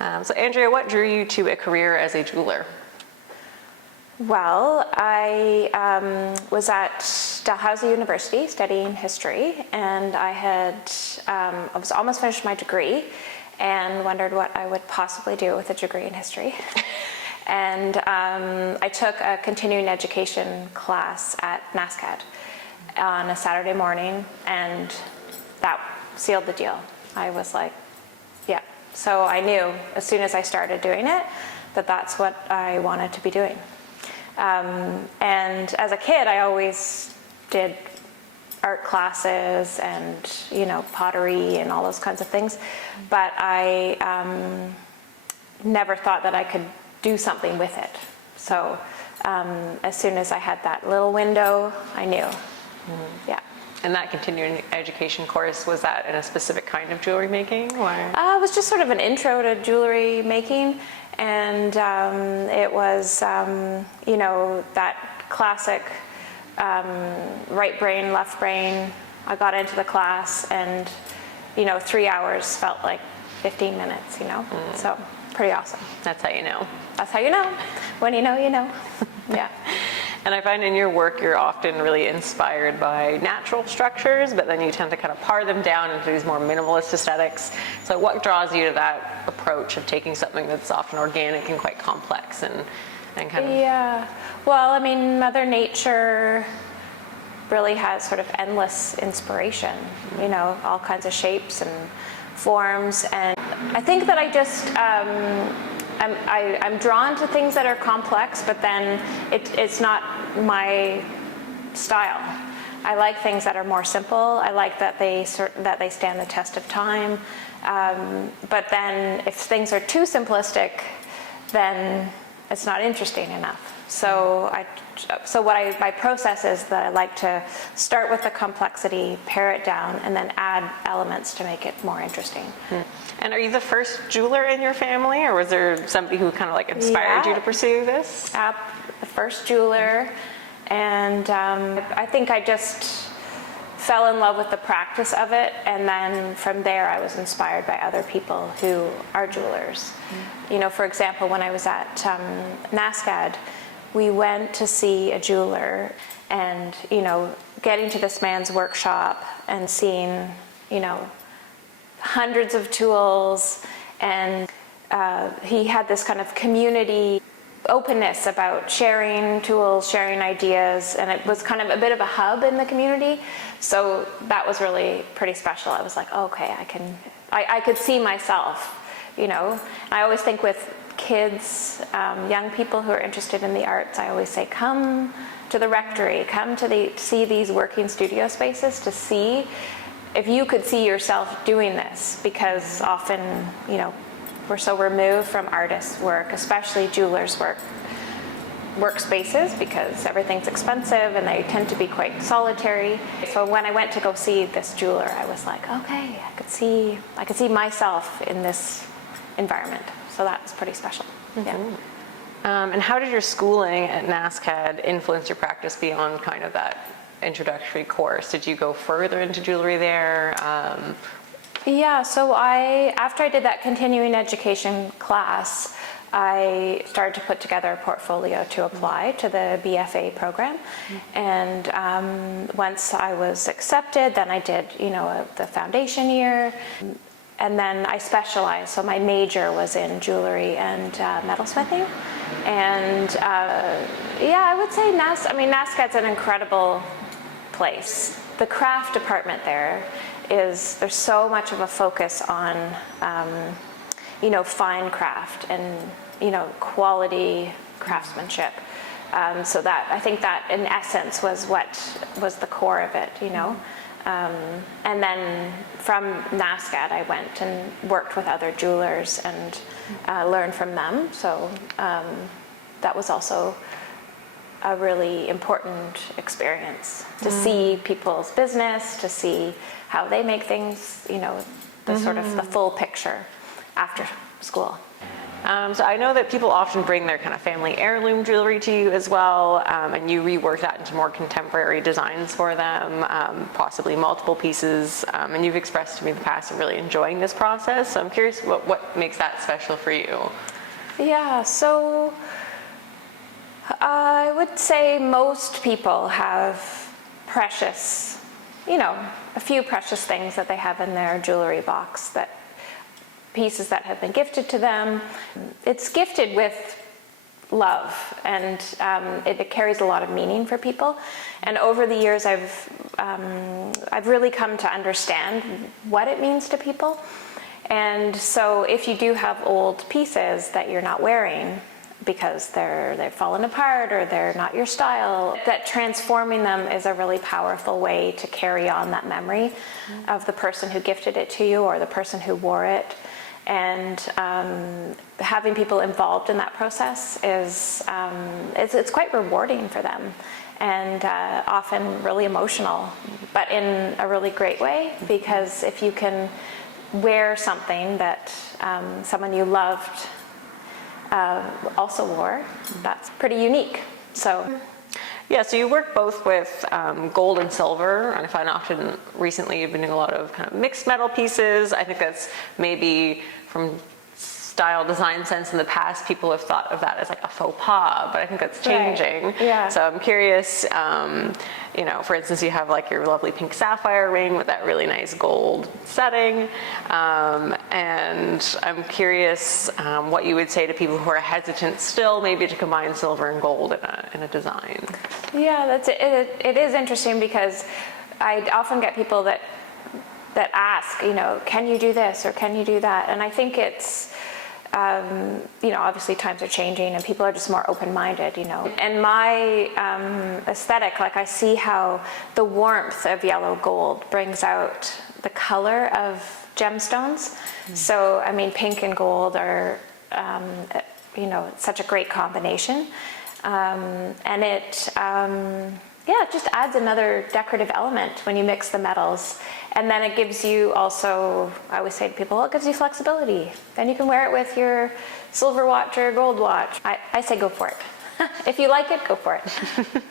So Andrea, what drew you to a career as a jeweler? Well, I was at Dalhousie University studying history, and I was almost finished my degree and wondered what I would possibly do with a degree in history. And I took a continuing education class at NASCAD on a Saturday morning, and that sealed the deal. I was like, yeah. So I knew as soon as I started doing it that that's what I wanted to be doing. And as a kid, I always did art classes and, pottery and all those kinds of things. But I never thought that I could do something with it. So as soon as I had that little window, I knew. Yeah. And that continuing education course, was that in a specific kind of jewelry making? Or? It was just sort of an intro to jewelry making. And it was, that classic right brain, left brain. I got into the class and, 3 hours felt like 15 minutes, So pretty awesome. That's how you know. That's how you know. When you know, you know. Yeah. And I find in your work, you're often really inspired by natural structures, but then you tend to kind of pare them down into these more minimalist aesthetics. So what draws you to that approach of taking something that's often organic and quite complex and kind of... Yeah. Well, Mother Nature really has sort of endless inspiration, all kinds of shapes and forms. And I think that I just... I'm drawn to things that are complex, but then it's not my style. I like things that are more simple. I like that they stand the test of time. But then if things are too simplistic, then it's not interesting enough. So my process is that I like to start with the complexity, pare it down, and then add elements to make it more interesting. And are you the first jeweler in your family, or was there somebody who kind of inspired you to pursue this? The first jeweler, and I think I just fell in love with the practice of it, and then from there I was inspired by other people who are jewelers. For example, when I was at NASCAD, we went to see a jeweler, and getting to this man's workshop and seeing hundreds of tools, and he had this kind of community openness about sharing tools, sharing ideas, and it was kind of a bit of a hub in the community. So that was really pretty special. I was like, oh, okay, I could see myself, I always think with kids, young people who are interested in the arts, I always say, come to the rectory, come to see these working studio spaces to see if you could see yourself doing this, because often, we're so removed from artists' work, especially jewelers' workspaces, because everything's expensive and they tend to be quite solitary. So when I went to go see this jeweler, I was like, okay, I could see myself in this environment. So that was pretty special. Yeah. And how did your schooling at NASCAD influence your practice beyond kind of that introductory course? Did you go further into jewelry there? Yeah, so after I did that continuing education class, I started to put together a portfolio to apply to the BFA program. And once I was accepted, then I did, the foundation year. And then I specialized, so my major was in jewelry and metalsmithing. And I would say NASCAD's an incredible place. The craft department there's so much of a focus on, fine craft and, quality craftsmanship. So that, I think that in essence was what was the core of it, And then from NASCAD, I went and worked with other jewelers and learned from them. So that was also a really important experience to see people's business, to see how they make things, the sort of the full picture after school. So I know that people often bring their kind of family heirloom jewelry to you as well, and you rework that into more contemporary designs for them, possibly multiple pieces, and you've expressed to me in the past of really enjoying this process. So I'm curious what makes that special for you? Yeah, so I would say most people have precious, a few precious things that they have in their jewelry box, that pieces that have been gifted to them. It's gifted with love, and it carries a lot of meaning for people. And over the years, I've really come to understand what it means to people. And so if you do have old pieces that you're not wearing because they've fallen apart or they're not your style, that transforming them is a really powerful way to carry on that memory of the person who gifted it to you or the person who wore it. And having people involved in that process is it's quite rewarding for them, and often really emotional, but in a really great way, because if you can wear something that someone you loved also wore, that's pretty unique. So. Yeah, so you work both with gold and silver, and I find often recently you've been doing a lot of kind of mixed metal pieces. I think that's maybe from style design sense in the past, people have thought of that as like a faux pas, but I think that's changing. Right. Yeah. So I'm curious, for instance, you have like your lovely pink sapphire ring with that really nice gold setting, and I'm curious what you would say to people who are hesitant still maybe to combine silver and gold in a design. Yeah, that's it. It is interesting because I often get people that ask, can you do this or can you do that? And I think it's, obviously times are changing and people are just more open-minded, And my aesthetic, like I see how the warmth of yellow gold brings out the color of gemstones. So, pink and gold are, such a great combination. And it just adds another decorative element when you mix the metals. And then it gives you also, I always say to people, it gives you flexibility. Then you can wear it with your silver watch or gold watch. I say go for it. If you like it, go for it.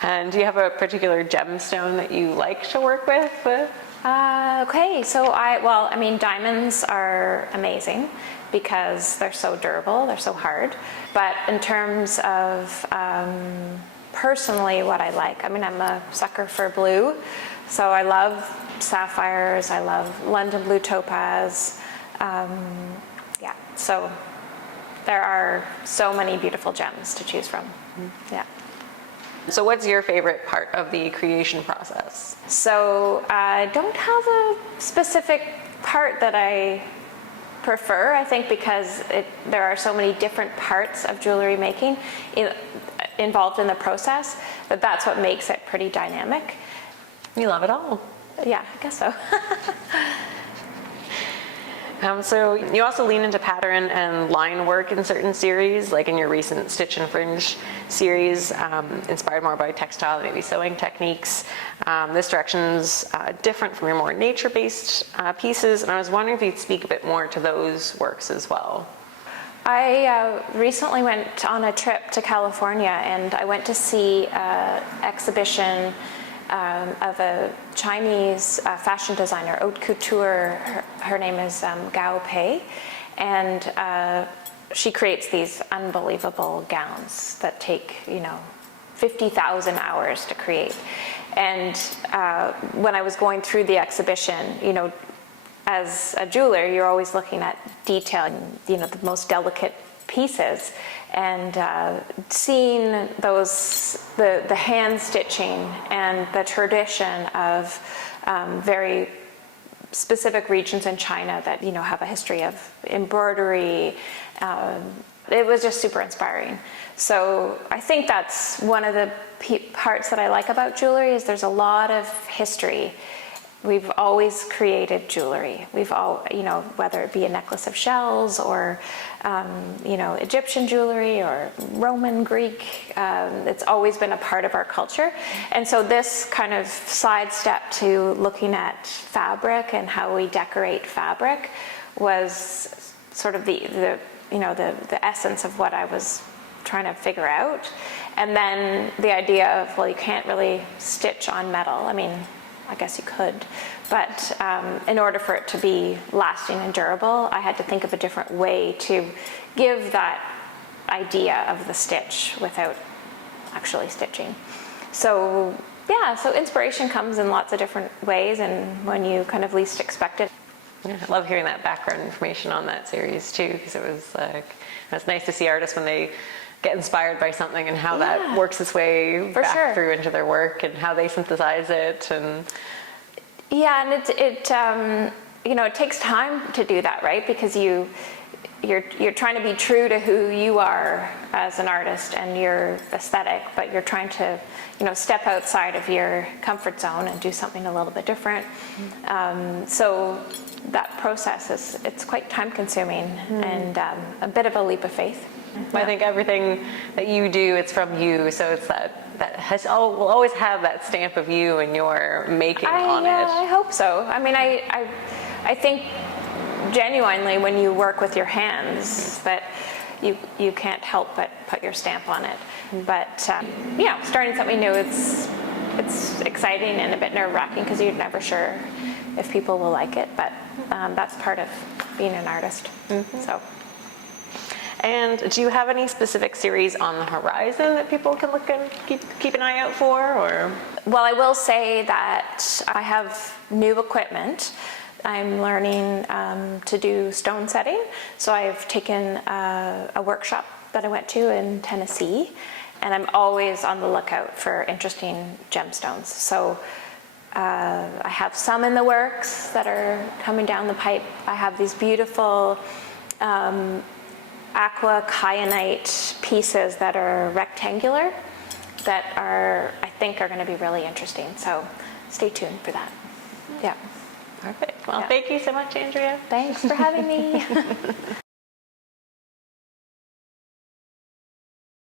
And do you have a particular gemstone that you like to work with? Okay, so diamonds are amazing because they're so durable, they're so hard. But in terms of personally what I like, I'm a sucker for blue. So I love sapphires, I love London blue topaz. So there are so many beautiful gems to choose from. Yeah. So what's your favorite part of the creation process? So I don't have a specific part that I prefer, I think, because there are so many different parts of jewelry making involved in the process that's what makes it pretty dynamic. You love it all. Yeah, I guess so. So you also lean into pattern and line work in certain series, like in your recent Stitch and Fringe series, inspired more by textile, maybe sewing techniques. This direction's different from your more nature-based pieces, and I was wondering if you'd speak a bit more to those works as well. I recently went on a trip to California, and I went to see an exhibition of a Chinese fashion designer, haute couture. Her name is Gao Pei, and she creates these unbelievable gowns that take 50,000 hours to create. And when I was going through the exhibition, as a jeweler, you're always looking at detail, the most delicate pieces, and seeing the hand stitching and the tradition of very specific regions in China that have a history of embroidery. It was just super inspiring. So I think that's one of the parts that I like about jewelry, is there's a lot of history. We've always created jewelry. We've all, whether it be a necklace of shells or, Egyptian jewelry or Roman, Greek, it's always been a part of our culture. And so this kind of sidestep to looking at fabric and how we decorate fabric was sort of the essence of what I was trying to figure out. And then the idea of, well, you can't really stitch on metal. I mean, I guess you could, but in order for it to be lasting and durable, I had to think of a different way to give that idea of the stitch without actually stitching. So yeah, so inspiration comes in lots of different ways and when you kind of least expect it. Yeah, I love hearing that background information on that series too, because it was like, it's nice to see artists when they get inspired by something and how that works its way back through into their work and how they synthesize it. And yeah, and it takes time to do that, right? Because you're trying to be true to who you are as an artist and your aesthetic, but you're trying to step outside of your comfort zone and do something a little bit different. So that process it's quite time consuming and a bit of a leap of faith. I think everything that you do, it's from you, so it's will always have that stamp of you and your making on it. I hope so. I mean, I think genuinely when you work with your hands that you can't help but put your stamp on it. But starting something new, it's exciting and a bit nerve-wracking because you're never sure if people will like it. But that's part of being an artist. So. And do you have any specific series on the horizon that people can look and keep an eye out for? Or? Well, I will say that I have new equipment. I'm learning to do stone setting. So I've taken a workshop that I went to in Tennessee, and I'm always on the lookout for interesting gemstones. So I have some in the works that are coming down the pipe. I have these beautiful aqua kyanite pieces that are rectangular that I think are going to be really interesting. So stay tuned for that. Yeah. Perfect. Well, thank you so much, Andrea. Thanks for having me.